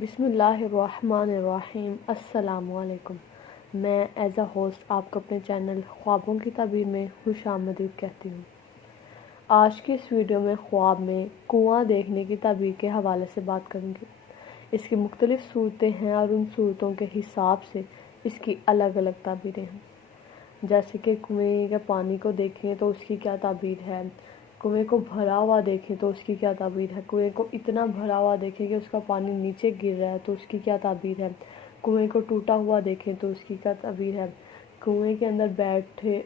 بسم اللہ الرحمن الرحیم۔ السلام علیکم۔ میں ایز اے ہوسٹ آپ کو اپنے چینل خوابوں کی تعبیر میں خوش آمدید کہتی ہوں۔ آج کی اس ویڈیو میں خواب میں کنواں دیکھنے کی تعبیر کے حوالے سے بات کروں گی۔ اس کی مختلف صورتیں ہیں اور ان صورتوں کے حساب سے اس کی الگ الگ تعبیریں ہیں۔ جیسے کہ کنویں کے پانی کو دیکھیں تو اس کی کیا تعبیر ہے، کنویں کو بھرا ہوا دیکھیں تو اس کی کیا تعبیر ہے، کنویں کو اتنا بھرا ہوا دیکھیں کہ اس کا پانی نیچے گر رہا ہے تو اس کی کیا تعبیر ہے، کنویں کو ٹوٹا ہوا دیکھیں تو اس کی کیا تعبیر ہے، کنویں کے اندر بیٹھے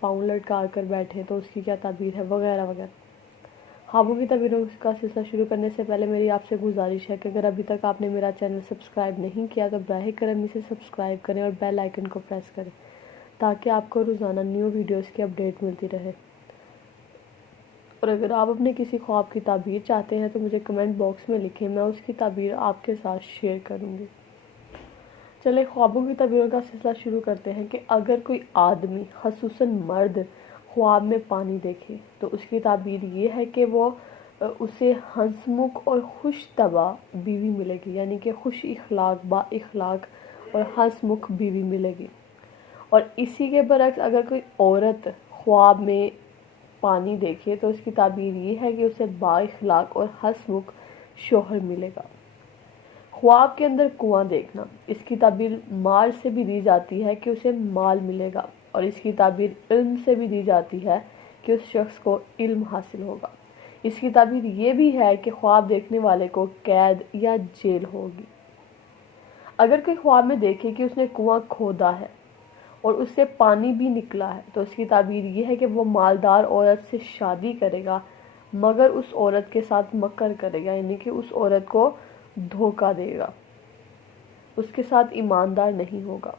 پاؤں لٹکا کر بیٹھے تو اس کی کیا تعبیر ہے، وغیرہ وغیرہ۔ خوابوں کی تعبیروں کا سلسلہ شروع کرنے سے پہلے میری آپ سے گزارش ہے کہ اگر ابھی تک آپ نے میرا چینل سبسکرائب نہیں کیا تو براہ کرم اسے سبسکرائب کریں اور بیل آئیکن کو پریس کریں تاکہ آپ کو روزانہ نیو ویڈیوز کی اپڈیٹ ملتی رہے۔ اور اگر آپ اپنے کسی خواب کی تعبیر چاہتے ہیں تو مجھے کمنٹ باکس میں لکھیں، میں اس کی تعبیر آپ کے ساتھ شیئر کروں گی۔ چلے خوابوں کی تعبیروں کا سلسلہ شروع کرتے ہیں کہ اگر کوئی آدمی خصوصاً مرد خواب میں پانی دیکھے تو اس کی تعبیر یہ ہے کہ وہ اسے ہنسمکھ اور خوش طبع بیوی ملے گی، یعنی کہ خوش اخلاق، با اخلاق اور ہنسمکھ بیوی ملے گی۔ اور اسی کے برعکس اگر کوئی عورت خواب میں پانی دیکھے تو اس کی تعبیر یہ ہے کہ اسے با اخلاق اور ہنسمکھ شوہر ملے گا۔ خواب کے اندر کنواں دیکھنا، اس کی تعبیر مال سے بھی دی جاتی ہے کہ اسے مال ملے گا، اور اس کی تعبیر علم سے بھی دی جاتی ہے کہ اس شخص کو علم حاصل ہوگا۔ اس کی تعبیر یہ بھی ہے کہ خواب دیکھنے والے کو قید یا جیل ہوگی۔ اگر کوئی خواب میں دیکھے کہ اس نے کنواں کھودا ہے اور اس سے پانی بھی نکلا ہے تو اس کی تعبیر یہ ہے کہ وہ مالدار عورت سے شادی کرے گا، مگر اس عورت کے ساتھ مکر کرے گا، یعنی کہ اس عورت کو دھوکہ دے گا، اس کے ساتھ ایماندار نہیں ہوگا۔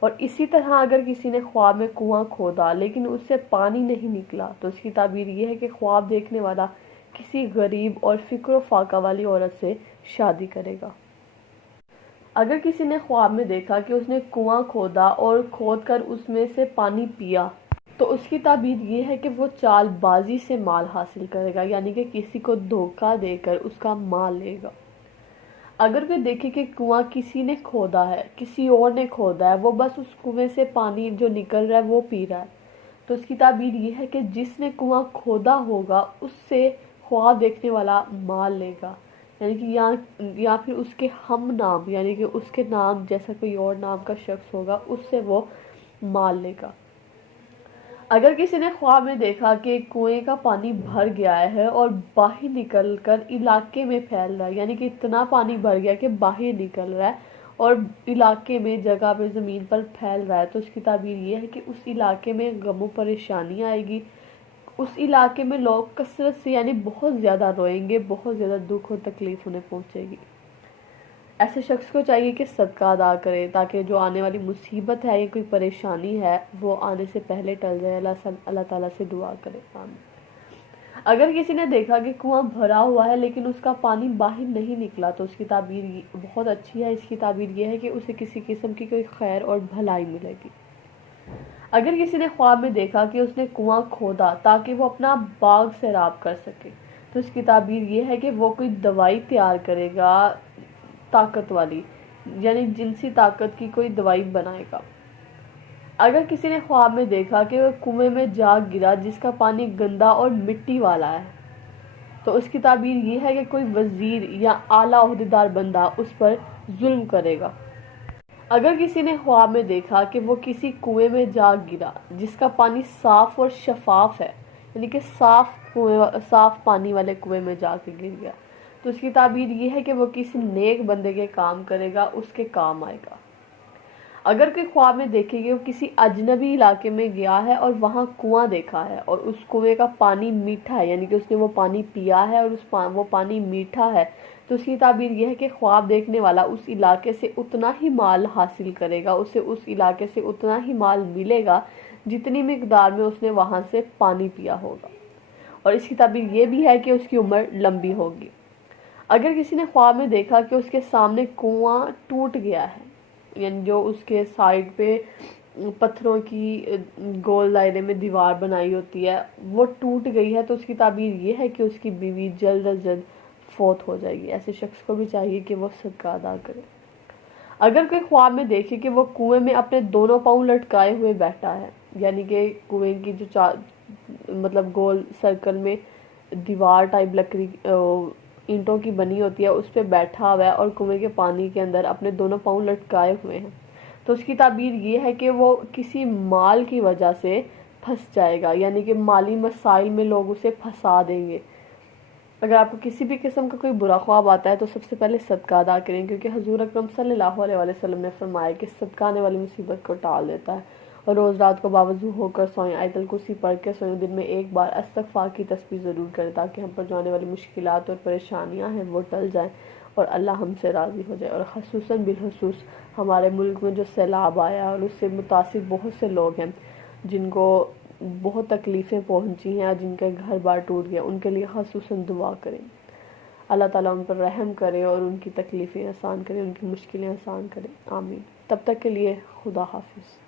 اور اسی طرح اگر کسی نے خواب میں کنواں کھودا لیکن اس سے پانی نہیں نکلا تو اس کی تعبیر یہ ہے کہ خواب دیکھنے والا کسی غریب اور فقر و فاقہ والی عورت سے شادی کرے گا۔ اگر کسی نے خواب میں دیکھا کہ اس نے کنواں کھودا اور کھود کر اس میں سے پانی پیا تو اس کی تعبیر یہ ہے کہ وہ چال بازی سے مال حاصل کرے گا، یعنی کہ کسی کو دھوکہ دے کر اس کا مال لے گا۔ اگر کوئی دیکھے کہ کنواں کسی نے کھودا ہے، کسی اور نے کھودا ہے، وہ بس اس کنویں سے پانی جو نکل رہا ہے وہ پی رہا ہے، تو اس کی تعبیر یہ ہے کہ جس نے کنواں کھودا ہوگا اس سے خواب دیکھنے والا مال لے گا، یعنی کہ یا پھر اس کے ہم نام، یعنی کہ اس کے نام جیسا کوئی اور نام کا شخص ہوگا اس سے وہ مال لے گا۔ اگر کسی نے خواب میں دیکھا کہ کنویں کا پانی بھر گیا ہے اور باہر نکل کر علاقے میں پھیل رہا ہے، یعنی کہ اتنا پانی بھر گیا کہ باہر نکل رہا ہے اور علاقے میں، جگہ پہ، زمین پر پھیل رہا ہے، تو اس کی تعبیر یہ ہے کہ اس علاقے میں غم و پریشانی آئے گی، اس علاقے میں لوگ کثرت سے یعنی بہت زیادہ روئیں گے، بہت زیادہ دکھ اور تکلیف انہیں پہنچے گی۔ ایسے شخص کو چاہیے کہ صدقہ ادا کرے تاکہ جو آنے والی مصیبت ہے یا کوئی پریشانی ہے وہ آنے سے پہلے ٹل جائے۔ اللہ تعالیٰ سے دعا کرے، آمین۔ اگر کسی نے دیکھا کہ کنواں بھرا ہوا ہے لیکن اس کا پانی باہر نہیں نکلا تو اس کی تعبیر بہت اچھی ہے۔ اس کی تعبیر یہ ہے کہ اسے کسی قسم کی کوئی خیر اور بھلائی ملے گی۔ اگر کسی نے خواب میں دیکھا کہ اس نے کنواں کھودا تاکہ وہ اپنا باغ سیراب کر سکے تو اس کی تعبیر یہ ہے کہ وہ کوئی دوائی تیار کرے گا، طاقت والی، یعنی جنسی طاقت کی کوئی دوائی بنائے گا۔ اگر کسی نے خواب میں دیکھا کہ وہ کنویں میں جا گرا جس کا پانی گندا اور مٹی والا ہے تو اس کی تعبیر یہ ہے کہ کوئی وزیر یا اعلیٰ عہدیدار بندہ اس پر ظلم کرے گا۔ اگر کسی نے خواب میں دیکھا کہ وہ کسی کنویں میں جا گرا جس کا پانی صاف اور شفاف ہے، یعنی کہ صاف پانی والے کنویں میں جا کے گر گیا تو اس کی تعبیر یہ ہے کہ وہ کسی نیک بندے کے کام کرے گا، اس کے کام آئے گا۔ اگر کوئی خواب میں دیکھے کہ وہ کسی اجنبی علاقے میں گیا ہے اور وہاں کنواں دیکھا ہے اور اس کنویں کا پانی میٹھا ہے، یعنی کہ اس نے وہ پانی پیا ہے اور وہ پانی میٹھا ہے، تو اس کی تعبیر یہ ہے کہ خواب دیکھنے والا اس علاقے سے اتنا ہی مال حاصل کرے گا، اسے اس علاقے سے اتنا ہی مال ملے گا جتنی مقدار میں اس نے وہاں سے پانی پیا ہوگا، اور اس کی تعبیر یہ بھی ہے کہ اس کی عمر لمبی ہوگی۔ اگر کسی نے خواب میں دیکھا کہ اس کے سامنے کنواں ٹوٹ گیا ہے، یعنی جو اس کے سائڈ پہ پتھروں کی گول دائرے میں دیوار بنائی ہوتی ہے وہ ٹوٹ گئی ہے، تو اس کی تعبیر یہ ہے کہ اس کی بیوی جلد از جلد فوت ہو جائے گی۔ ایسے شخص کو بھی چاہیے کہ وہ صدقہ ادا کرے۔ اگر کوئی خواب میں دیکھے کہ وہ کنویں میں اپنے دونوں پاؤں لٹکائے ہوئے بیٹھا ہے، یعنی کہ کنویں کی جو مطلب گول سرکل میں دیوار ٹائپ لکڑی اینٹوں کی بنی ہوتی ہے اس پہ بیٹھا ہوا ہے اور کنویں کے پانی کے اندر اپنے دونوں پاؤں لٹکائے ہوئے ہیں، تو اس کی تعبیر یہ ہے کہ وہ کسی مال کی وجہ سے پھنس جائے گا، یعنی کہ مالی مسائل میں لوگ اسے پھنسا دیں گے۔ اگر آپ کو کسی بھی قسم کا کوئی برا خواب آتا ہے تو سب سے پہلے صدقہ ادا کریں، کیونکہ حضور اکرم صلی اللہ علیہ وسلم نے فرمایا کہ صدقہ آنے والی مصیبت کو ٹال دیتا ہے۔ اور روز رات کو باوضو ہو کر سوئیں، آیت الکرسی پڑھ کے سوئیں، دن میں ایک بار استغفار کی تسبیح ضرور کریں تاکہ ہم پر جو آنے والی مشکلات اور پریشانیاں ہیں وہ ٹل جائیں اور اللہ ہم سے راضی ہو جائے۔ اور خصوصاً بالخصوص ہمارے ملک میں جو سیلاب آیا اور اس سے متاثر بہت سے لوگ ہیں جن کو بہت تکلیفیں پہنچی ہیں اور جن کے گھر بار ٹوٹ گیا، ان کے لیے خصوصاً دعا کریں۔ اللہ تعالیٰ ان پر رحم کرے اور ان کی تکلیفیں آسان کرے، ان کی مشکلیں آسان کرے، آمین۔ تب تک کے لیے خدا حافظ۔